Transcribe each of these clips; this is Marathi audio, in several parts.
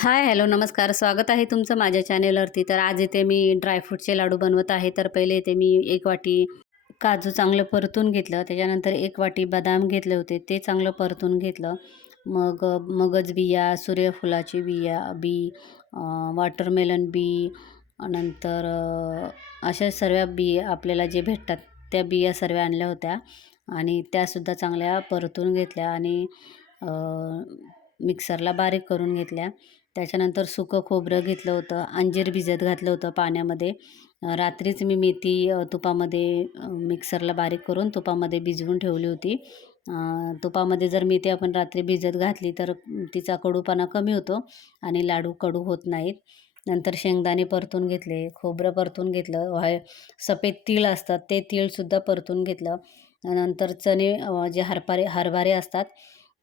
हाय, हॅलो, नमस्कार. स्वागत आहे तुमचं माझ्या चॅनेलवरती. तर आज इथे मी ड्रायफ्रूटचे लाडू बनवत आहे. तर पहिले इथे मी 1 वाटी काजू चांगलं परतून घेतलं. त्याच्यानंतर 1 वाटी बदाम घेतले होते, ते चांगलं परतून घेतलं. मग मगज बिया, सूर्यफुलाची वॉटरमेलन बी, नंतर अशा सर्व आपल्याला जे भेटतात, त्या बिया सर्व आणल्या होत्या आणि त्यासुद्धा चांगल्या परतून घेतल्या आणि मिक्सरला बारीक करून घेतल्या. त्याच्यानंतर सुकं खोबरं घेतलं होतं, अंजीर भिजत घातलं होतं पाण्यामध्ये. रात्रीच मी मेथी तुपामध्ये मिक्सरला बारीक करून तुपामध्ये भिजवून ठेवली होती. तुपामध्ये जर मेथी आपण रात्री भिजत घातली तर तिचा कडूपणा कमी होतो आणि लाडू कडू होत नाहीत. नंतर शेंगदाणे परतून घेतले, खोबरं परतून घेतलं, सफेद तीळ असतात ते तीळसुद्धा परतून घेतलं. नंतर चणे जे हरभरे असतात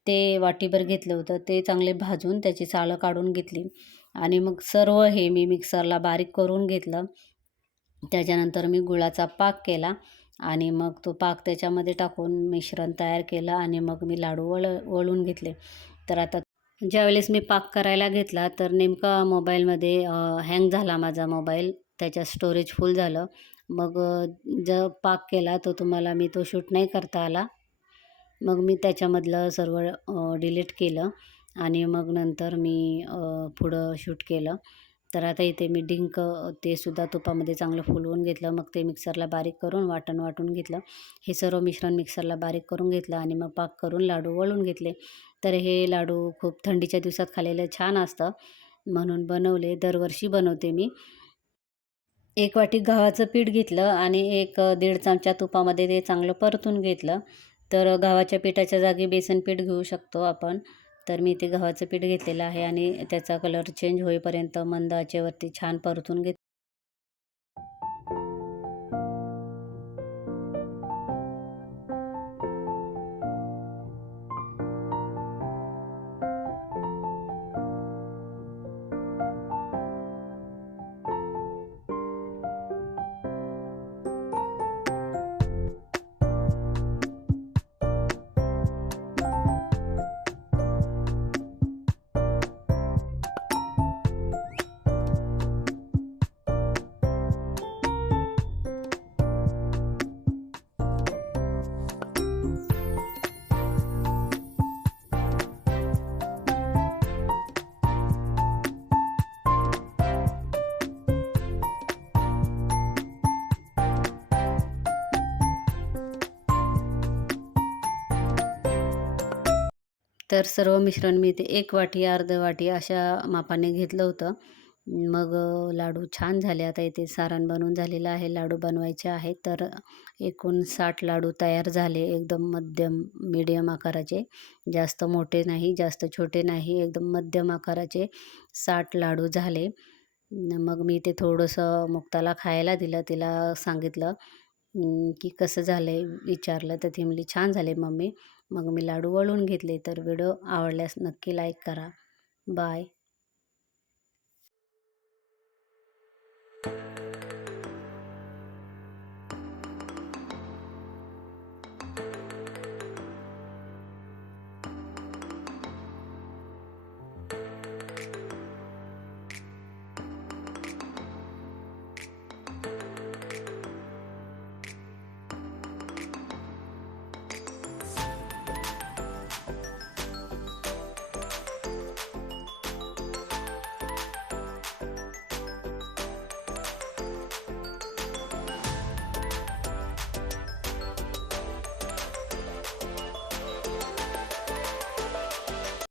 ते वाटीभर घेतलं होतं. ते चांगले भाजून त्याची सालं काढून घेतली आणि मग सर्व हे मी मिक्सरला बारीक करून घेतलं. त्याच्यानंतर मी गुळाचा पाक केला आणि मग तो पाक त्याच्यामध्ये टाकून मिश्रण तयार केलं आणि मग मी लाडू वळून घेतले. तर आता ज्यावेळेस मी पाक करायला घेतला तर नेमका मोबाईलमध्ये हँग झाला माझा मोबाईल. त्याच्यात स्टोरेज फुल झालं. मग जो पाक केला तुम्हाला मी तो शूट नाही करता आला. मग मी त्याच्यामधलं सर्व डिलीट केलं आणि मग नंतर मी पुढं शूट केलं. तर आता इथे मी डिंक ते सुद्धा तुपामध्ये चांगलं फुलवून घेतलं. मग ते मिक्सरला बारीक करून वाटून घेतलं. हे सर्व मिश्रण मिक्सरला बारीक करून घेतलं आणि मग पाक करून लाडू वळून घेतले. तर हे लाडू खूप थंडीच्या दिवसात खाल्लेलं छान असतं म्हणून बनवले. दरवर्षी बनवते मी. 1 वाटी गव्हाचं पीठ घेतलं आणि 1-1.5 चमचा तुपामध्ये ते चांगलं परतून घेतलं. तर गव्हाच्या पिठाच्या जागी बेसन पीठ घेऊ शकतो आपण. तर मी ते गव्हाचं पीठ घेतलेलं आहे आणि त्याचा कलर चेंज होईपर्यंत मंद आचेवरती छान परतून तर सर्व मिश्रण मी ते 1 वाटी, अर्धी वाटी अशा मापाने घेतलं होतं. मग लाडू छान झाले. आता इथे सारण बनवून झालेलं आहे. लाडू बनवायचे आहेत. तर एकूण 60 लाडू तयार झाले. एकदम मध्यम, मीडियम आकाराचे. जास्त मोठे नाही, जास्त छोटे नाही. एकदम मध्यम आकाराचे 60 लाडू झाले. मग मी ते थोडंसं मुक्ताला खायला दिलं. तिला सांगितलं की कसं झालं आहे विचारलं. तर ती म्हणली, "छान झाले मम्मी." मग मी लाडू वळून घेतले. तर व्हिडिओ आवडल्यास नक्की लाईक करा. बाय.